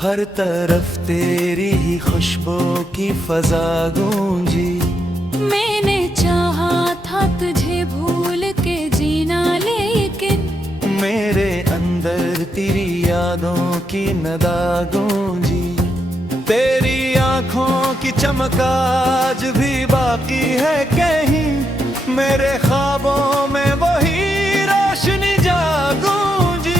हर तरफ तेरी ही खुशबू की फजा गूंजी। मैंने चाहा था तुझे भूल के जीना, लेकिन मेरे अंदर तेरी यादों की नदा गूंजी। तेरी आंखों की चमक आज भी बाकी है कहीं, मेरे ख्वाबों में वही रोशनी जागूंजी।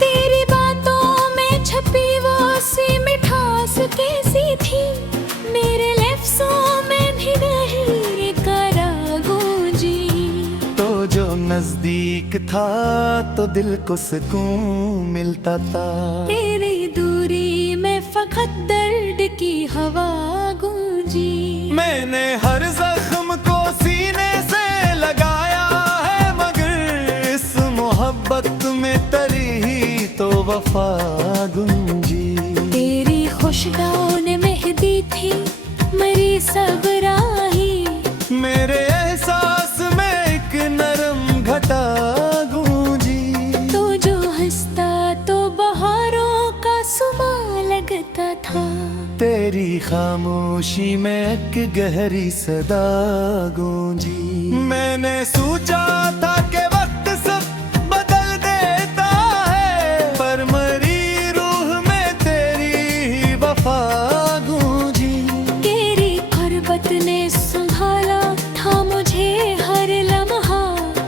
तेरी बातों में छपी वो सी मिठास कैसी थी, मेरे लफ्ज़ों में भी गहरी करा गूंजी। तो जो नजदीक था तो दिल को सुकून मिलता था, तेरी दूरी में फकत दर्द की हवा गूंजी। मैंने हर जख्म को सीने से लगाया है, मगर इस मोहब्बत में तेरी ही तो वफा गूंजी। तेरी खुशबू ने मेहंदी थी मरी सब राही, मेरे एहसास में एक नरम घटा गूंजी। तो जो हंसता तो बहारों का सुबह लगता था, तेरी खामोशी में एक गहरी सदा गूंजी। मैंने सोचा था कि वक्त सब बदल देता है, पर मरी रूह में तेरी ही वफा गूंजी। तेरी गुर्बत ने संभाला था मुझे हर लम्हा,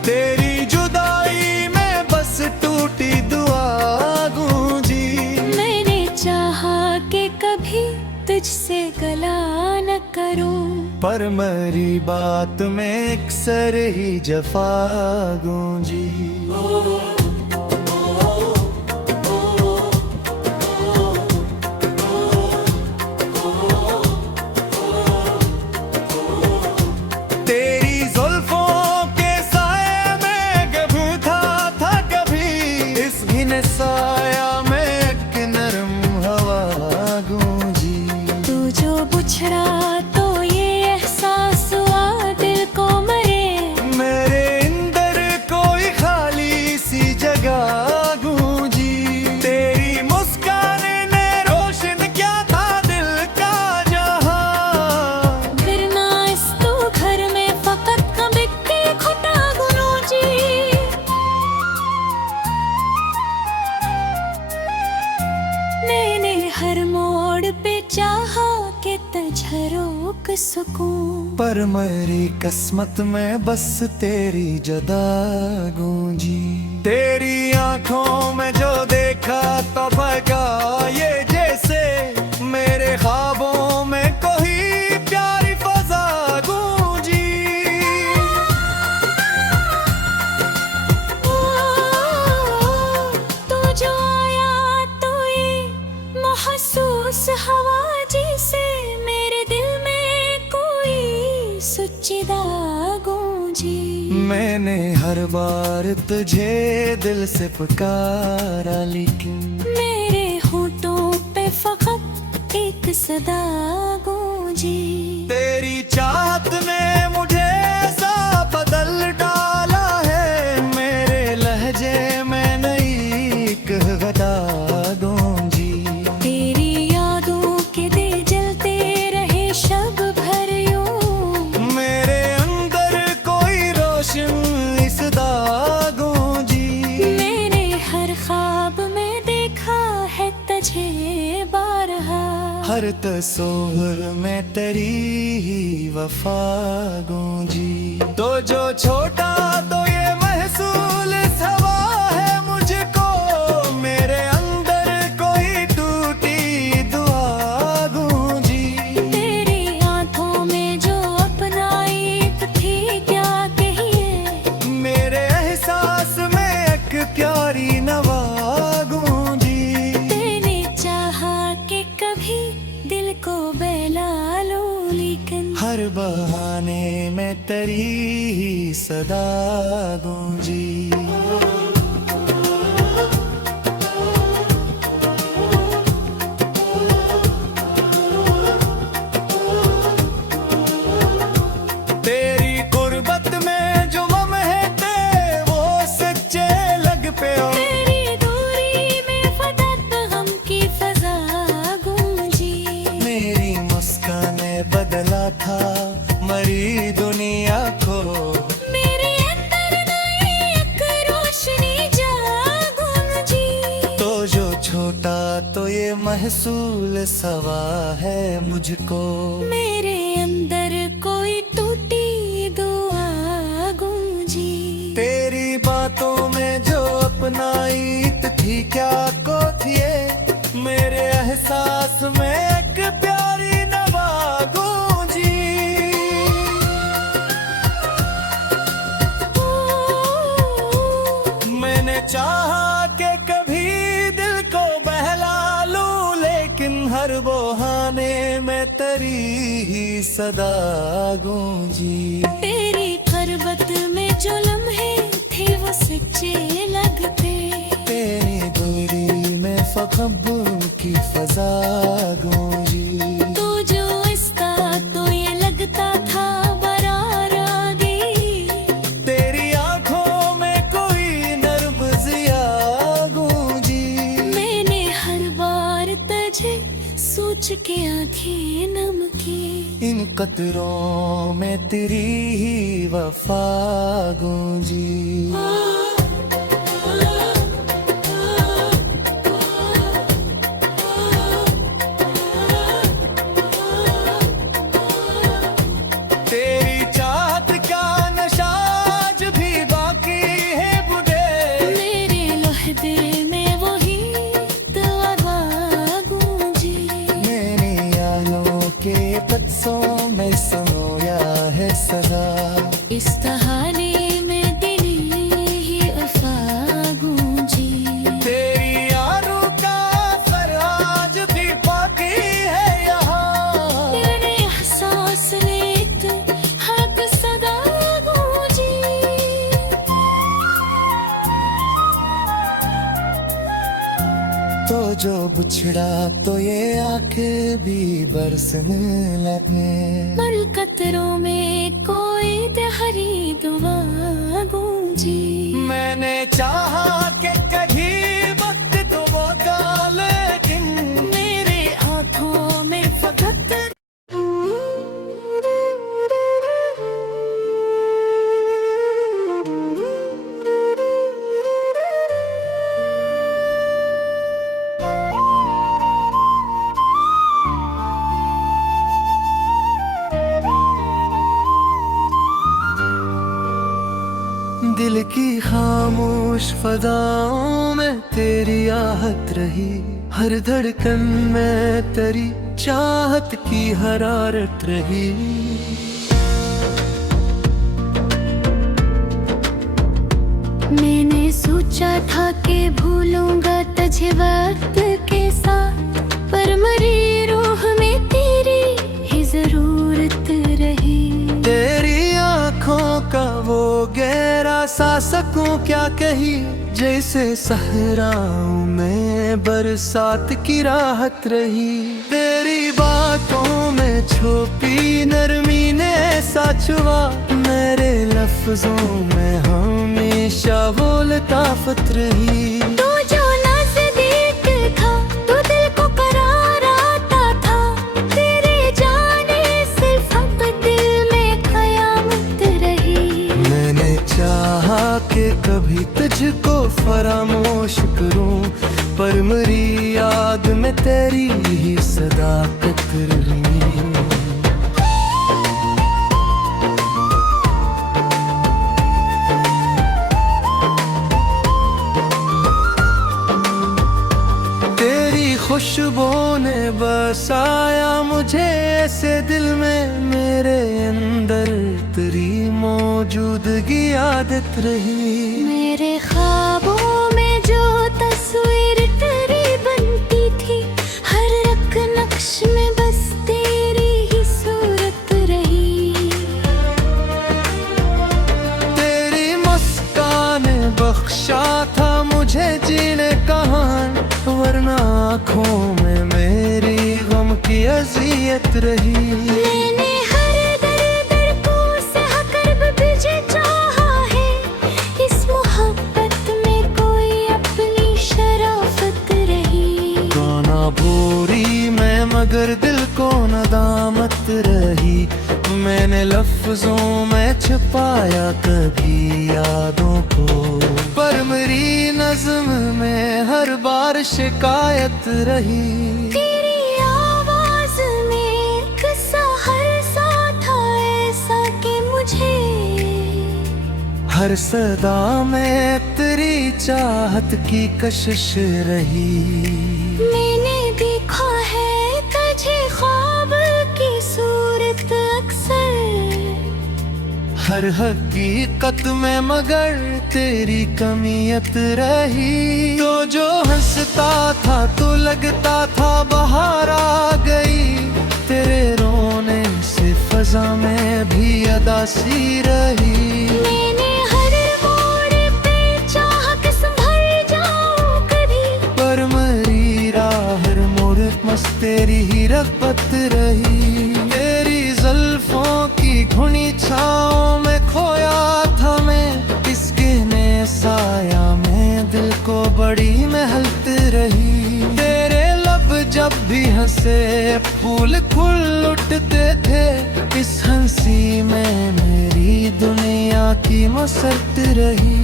तेरी जुदाई में बस टूटी दुआ गूंजी। मैंने चाहा कि कभी तुझसे गला न करूं, पर मरी बात में अक्सर ही जफा गूंजी। तेरी जुल्फों के साए में गबूथा था कभी, इस घिन साया में एक नरम हवा गूंजी। तू जो बुछड़ा तो ये एहसास हुआ दिल को मरे, मेरे अंदर कोई खाली सी जगह गूंजी। तेरी मुस्कान ने रोशन किया था दिल का जहां, फिरना इस तो घर में फकत कभी के खुदा गूंजी। मैंने हर मोड़ पे चाहा कि तुझे रोक सकूं, पर मेरी किस्मत में बस तेरी जदा गूंजी। तेरी आंखों में जो देखा तो बहका ये जैसे, मेरे ख्वाबों में कोई प्यारी फजा गूंजी। तू जो आया तो ये महसूस हवा जैसे, मेरे दिल में कोई सुचिदा गूंजी। मैंने हर बार तुझे दिल से पुकारा, लेकिन मेरे होठों पे फकत एक सदा गूंजी। तेरी चाहत ने मुझे ऐसा बदल डाला है, मेरे लहजे में नई घटा गूंजी। तेरी यादों के दे जलते रहे शब भर यूं, मेरे अंदर कोई रोशन इस दा गूंजी। मैंने हर ख्वाब में देखा है तुझे बारहा, हर तस्वीर में तेरी ही वफा गूंजी। तो जो छोटा तो ये महसूल इस हवा है मुझको, मेरे अंदर कोई टूटी दुआ गूंजी। तेरी आंखों में जो अपनाई थी क्या कहिए, मेरे एहसास में एक प्यारी नवा गूंजी। मैंने चाहा कि कभी दिल को बहला लो, लेकिन हर बहाने में तेरी ही सदा गूंजी। तेरी गुर्बत में जो गम है थे वो महसूल सवा है मुझको। मेरे अंदर कोई टूटी दुआ गूंजी। तेरी बातों में जो अपनाई थी क्या को थिए, मेरे एहसास में एक प्यारी नवा गूंजी। मैंने चाहा कि कभी दिल को बहला लूं, लेकिन हर बहाने में तेरी ही सदा गूंजी। तेरी खरबत में जो लम्हे थे वो सच्चे लगते। तेरी दूरी में फखब्बुर की फजा गूंजी। तू जो इसका तो ये लगता था बरार आ गई। तेरी आंखों में कोई नर्म जिया गूंजी। मैंने हर बार तुझे सोच के आंखें नम की। इन कतरों में तेरी ही वफा गूंजी। तेरी चाहत का नशा आज भी बाकी है बुढ़े। मेरे लोहदे में वही दुआ गूंजी। मेरी यादों के पत्सों में सनोया है सदा। इस कहानी में दिली ही वफा गूंजी। तेरी यारों का असर आज भी बाकी है यहाँ। तेरे एहसास ने एक हक सदा गूंजी। तो जो बिछड़ा तो ये आंखें भी बरसने लगे। मर कतरों में कोई तहरी दुआ गूंजी। मैंने चाहा कि कभी वक्त तो मौका, लेकिन मेरे आंखों में फकत दिल की खामोश फदाओं में तेरी आहट रही। हर धड़कन में तेरी चाहत की हरारत रही। मैंने सोचा था कि भूलूंगा तुझे वक्त के साथ, पर मरी रूह में तेरी ही जरूरत रही। तेरी आंखों का वो गहरा सा सकूं क्या कही, जैसे सहराओं में बरसात की राहत रही। तेरी बातों में छुपी नरमी ने ऐसा छुआ, मेरे लफ्जों में हमेशा वो लताफत रही। तू जो नजदीक था तो दिल को करार आता था। तेरे जाने सिर्फ अब दिल में कयामत रही। मैंने चाहा कि कभी तुझको फरामोश करूं, पर मेरी याद में तेरी ही सदाकत रही। तेरी खुशबू ने बसाया मुझे ऐसे दिल में, मेरे अंदर तेरी मौजूदगी आदत रही। मेरे ख्वाबों में जो तस्वीर तेरी बनती थी, हर रक नक्श में बस तेरी ही सूरत रही। तेरी मुस्कान ने बख्शा था मुझे जीने का हाल, वरना आँखों में मेरी गम की अज़ियत रही। मैंने हर दर को सहा कर भी तुझे चाहा है। इस मोहब्बत में कोई अपनी शराफत रही। गाना बोरी मैं मगर दिल को नदामत रही। मैंने लफ्जों में छुपाया कभी यादों को, पर मेरी नज़्म में हर बार शिकायत रही। तेरी आवाज में किस्सा हर सा था ऐसा कि मुझे हर सदा में तेरी चाहत की कशिश रही। मैंने देखा है तुझे ख्वाब की सूरत अक्सर, हर हकीकत में मगर तेरी कमियत रही। तो जो हंसता था तो लगता था बाहर आ गई, तेरे रोने से फजा में भी अदासी रही। मैंने हर मोड़ पे चाहा कि संभल जाऊं कभी, पर मेरी राह हर मोड़ मस्त तेरी ही रग़बत रही। तेरी जुल्फों की घुनी छाँव में खोया था मैं, इसके ने साया में दिल को बड़ी महलत रही। तेरे लब जब भी हंसे फूल खुल उठते थे, इस हंसी में मेरी दुनिया की मसरत रही।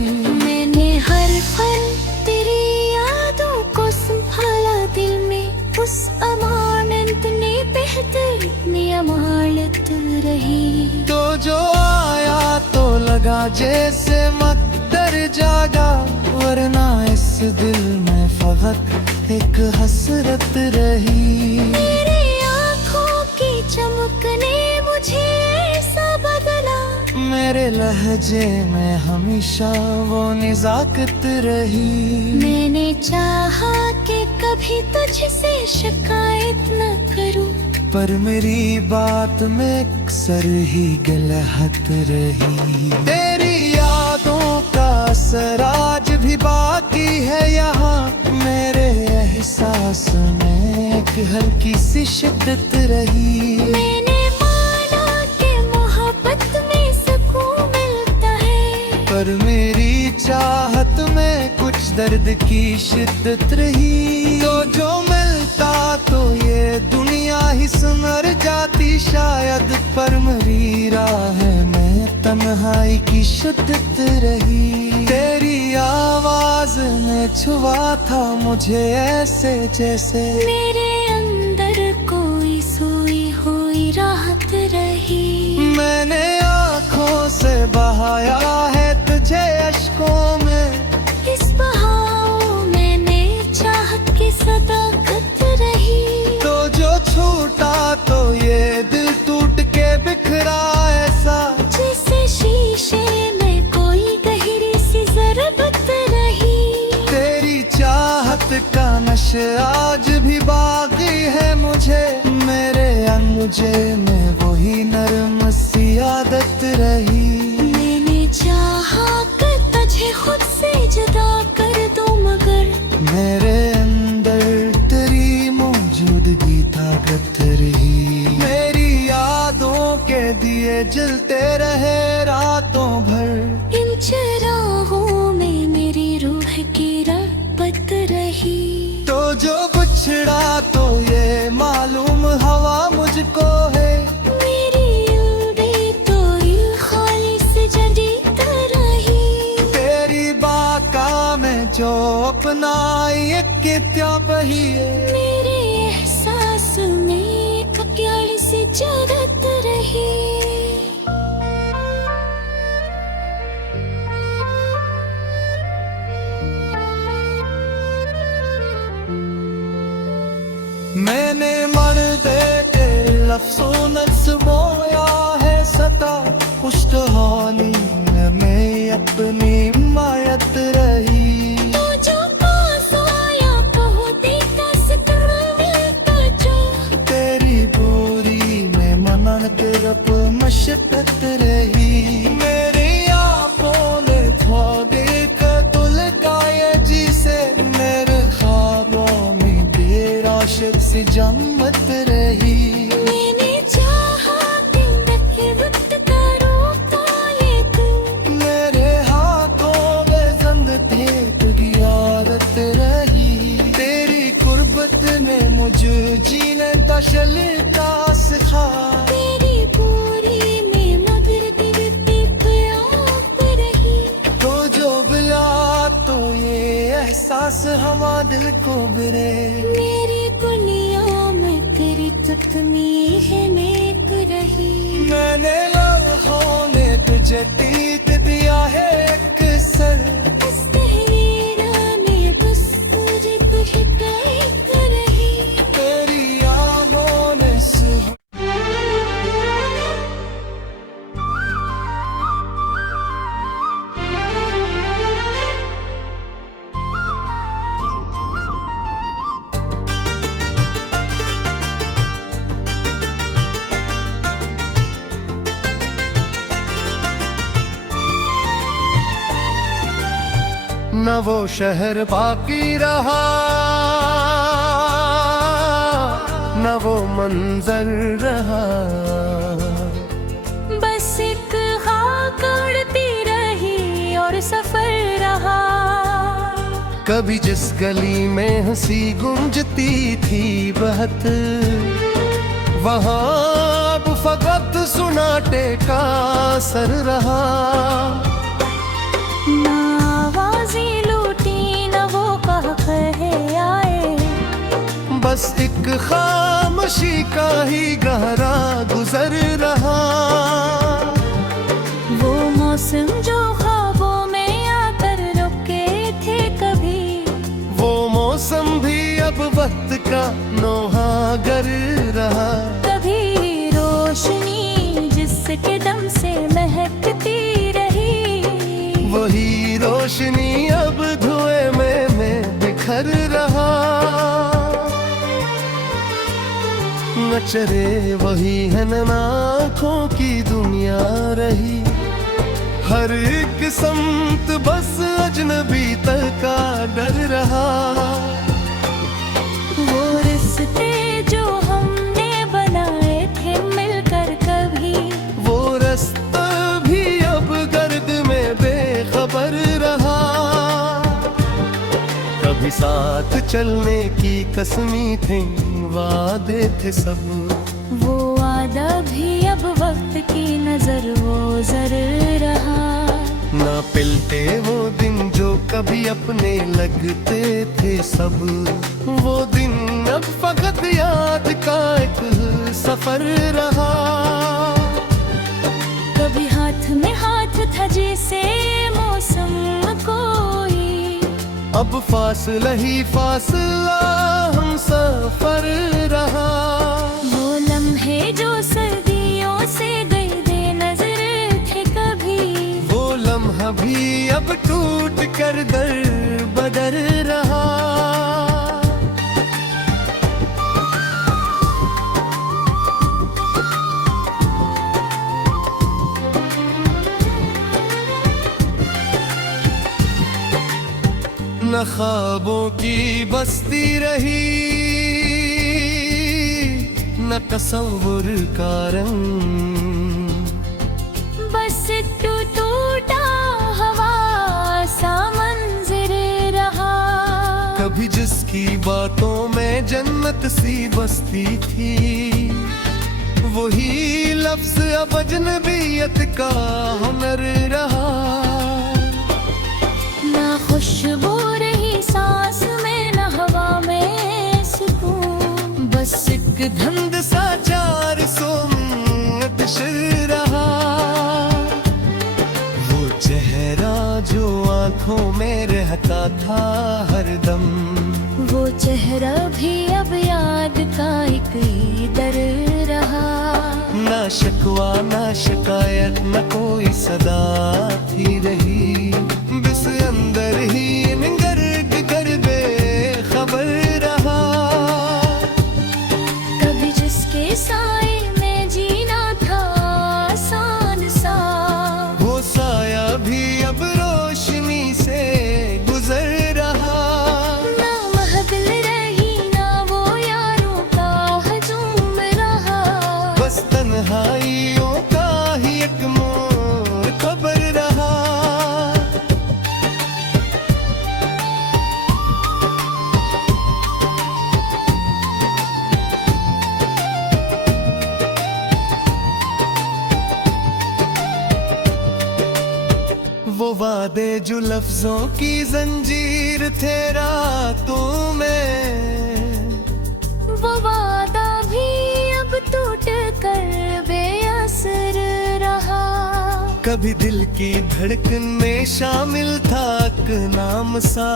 मैंने हर पल तेरी यादों को संभाला दिल में, उस अमानत ने बेहतर में अमानत रही। तो जो आया तो लगा जैसे मकदर जागा, वरना इस दिल में फकत एक हसरत रही। तेरी आँखों की चमक ने मुझे ऐसा बदला, मेरे लहजे में हमेशा वो निज़ाकत रही। मैंने चाहा कि कभी तुझसे शिकायत न करूं, पर मेरी बात में अक्सर ही गलहत रही। तेरी यादों का असर आज भी बाकी है यहाँ, मेरे एहसास में एक हल्की सी शिद्दत रही। मैंने माना कि मोहब्बत में सुकून मिलता है, पर मेरी चाहत में कुछ दर्द की शिद्दत रही। तो जो मिलता तो ये दुनिया ही सुमर जाती शायद, पर मेरी राह में तन्हाई की शिद्दत रही। तेरी आवाज ने छुआ था मुझे ऐसे जैसे मेरे अंदर कोई सोई हुई राहत रही। मैंने आँखों से बहाया है तुझे अश्कों में, इस बहाव में चाहत की सदाकत रही। तो जो छूटा तो ये दिल टूट के बिखरा ऐसा, जैसे शीशे में कोई गहरी सी ज़रबत रही। तेरी चाहत का नशा आज भी बाकी है मुझे, मेरे अंगूठे में वही नरम सी आदत रही। मैंने चाहा कि तुझे खुद से जुदा कर दूं, मगर मेरे अंदर तेरी मौजूदगी ताकत रही। मेरी यादों के दिए जलते रहे रातों भर, इन चिरागों में मेरी रूह की रग़बत रही। तो जो बिछड़ा तो ये मालूम हवा मुझको है, मेरी उम्मीदें तो इल खालिस जदीद रही। तेरी बाका में जो अपनाई एक क्या बही है, मेरे एहसास में कक्याल सी जगत रही। मैंने मर्द के लफ्ज़ों न बोया है सता, पुश्तहानी में अपनी मायत रही। तो जो पास आया कहो देखा सितम मिलता जो, तेरी बोरी में मनन के रब मशक्कत रही। मेरी आँखों ने ख्वाबे का तुल गाए जिसे, मेरे ख्वाबों में देर आशिक से जन्मत रही। मैंने चाहा कि वक्त का रोता ये तू, मेरे हाथों में जंद थे तुझी आदत रही। तेरी कुर्बत ने मुझे जीने का शलीका सिखा, तेरी पूरी बादल को बिरे मेरी दुनिया में तेरी तकमीह नेक रही। मैंने लम्हों ने तुझे तीत दिया है अक्सर इस तहरीर में बस तुझे कहक रही। तेरी आहों ने सुहा न वो शहर बाकी रहा, न वो मंजर रहा। बस एक खाक उड़ती रही और सफर रहा। कभी जिस गली में हंसी गूंजती थी बहत, वहाँ अब फकत सुनाटे का असर रहा। ना आवाज़ें लूटी न वो कहे आए, बस एक खामोशी का ही गहरा गुजर रहा। वो मौसम जो ख्वाबों में आकर रुके थे कभी, वो मौसम भी अब वक्त का नौहागर रहा। कभी रोशनी जिसके दम से महकती रही, वही रोशनी अब धुएं में बिखर रहा। नचरे वही है न आँखों की दुनिया रही। हर एक समत बस अजनबी तक का डर रहा। वो रिश्ते जो हमने बनाए थे मिलकर कभी, वो रास्ता भी अब गर्द में बेखबर रहा। कभी साथ चलने की कसमी थी, वादे थे सब। वो वादा भी अब वक्त की नजर वो जर रहा। ना पिलते वो दिन जो कभी अपने लगते थे सब। वो दिन अब फकत याद का एक सफर रहा। कभी हाथ में हाथ था जैसे मौसम कोई, अब फासला ही फासला हम सफर रहा। वो लम्हे जो सर्दियों से गए बेनजर थे कभी, वो लम्हा भी अब टूट कर दर बदर रहा। न ख्वाबों की बस्ती रही, न तसव्वुर का रंग। बस टूटा हवा सा मंजर रहा। कभी जिसकी बातों में जन्नत सी बसती थी, वही लफ्ज अब अजनबियत का हुनर रहा। ना खुशबू रही सांस में न हवा में सुकून, बस एक धुंध सा चार सोमत शिर रहा। वो चेहरा जो आंखों में रहता था हरदम, वो चेहरा भी अब याद का एक ही दर रहा। ना शिकवा ना शिकायत न कोई सदा थी रही। बिस अंदर ही निगर्द कर बेखबर रहा। कभी जिसके साए में जीना था आसान सा, वो साया भी अब रोशनी से गुजर रहा। ना महफिल रही ना वो यारों का हजूम रहा। बस तन्हाइयों का ही एक मोर खबर रहा। वो वादे जो लफ्जों की जंजीर थे रातों में, वो वादा भी अब टूट कर बेअसर रहा। कभी दिल की धड़कन में शामिल था एक नाम सा,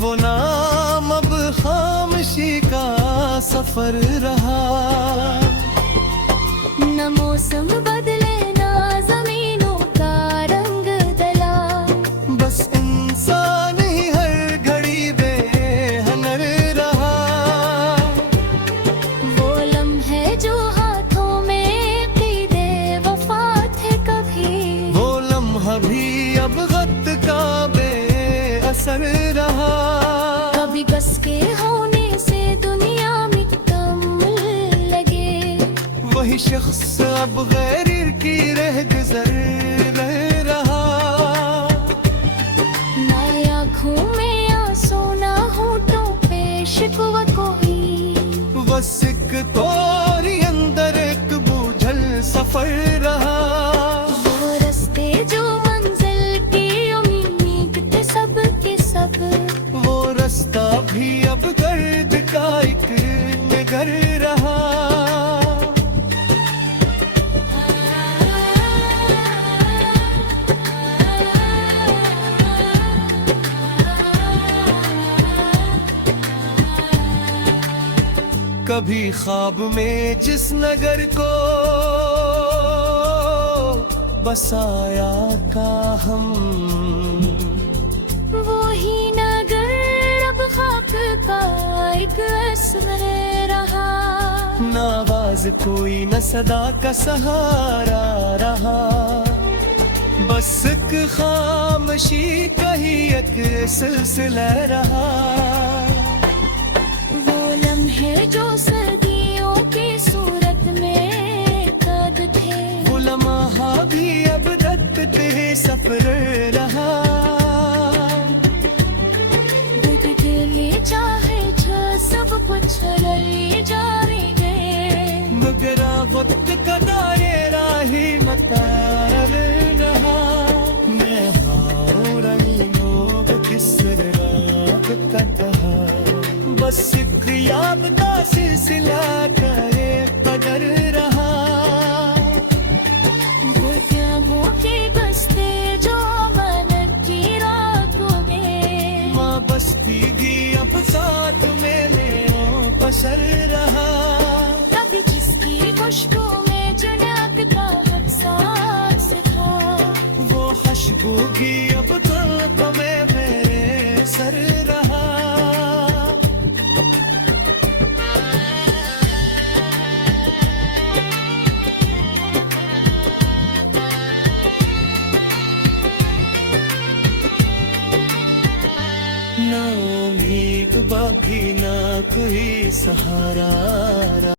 वो नाम अब खामोशी का सफर रहा। न मौसम बदले ना जमीनों का रंग दला, बस इंसान ही हर घड़ी बेहनर रहा। वो लम्हे जो हाथों में क़ीदे वफा थे कभी, वो लम्हा भी अब गत का बेअसर रहा। कभी कस के होने से दुनिया में कम लगे, वही शख्स अब गैर की रह गुजर रहा। ना आँखों में आंसू ना होठों पे शिकवा कोई, बस एक तोरी अंदर एक बूझल सफर रहा। वो रास्ते जो मंजिल की उम्मीद थे सब के सब, वो रास्ता भी अब दर्द का एक नगर रहा। कभी ख्वाब में जिस नगर को बसाया का हम, वो ही नगर अब खाक का एक असर रहा। न आवाज कोई न सदा का सहारा रहा, बस एक खामोशी का ही एक सिलसिला रहा। वो लम्हे जो सर्दियों की सूरत में कैद थे, वो लम्हा भी अब दत्त ते सफर रहा। दिल चाहे जो सब कुछ रही जाएंगे, मगर वक्त का दायरा ही मतार रहा। मैं हारों रंगों किस रात का कहा, बस एक याद का सिलसिला करे कदर रहा। वो ख्वाबों के बस्ते जो मन की रातों में, माँ बस्ती भी अब साथ में मेरो पसर रहा। कभी जिसकी खुशबू में जुनक का एहसास था, वो खुशबू भी अब तक में मेरे सर रहा। ना उम्मीद बाकी ना कोई सहारा।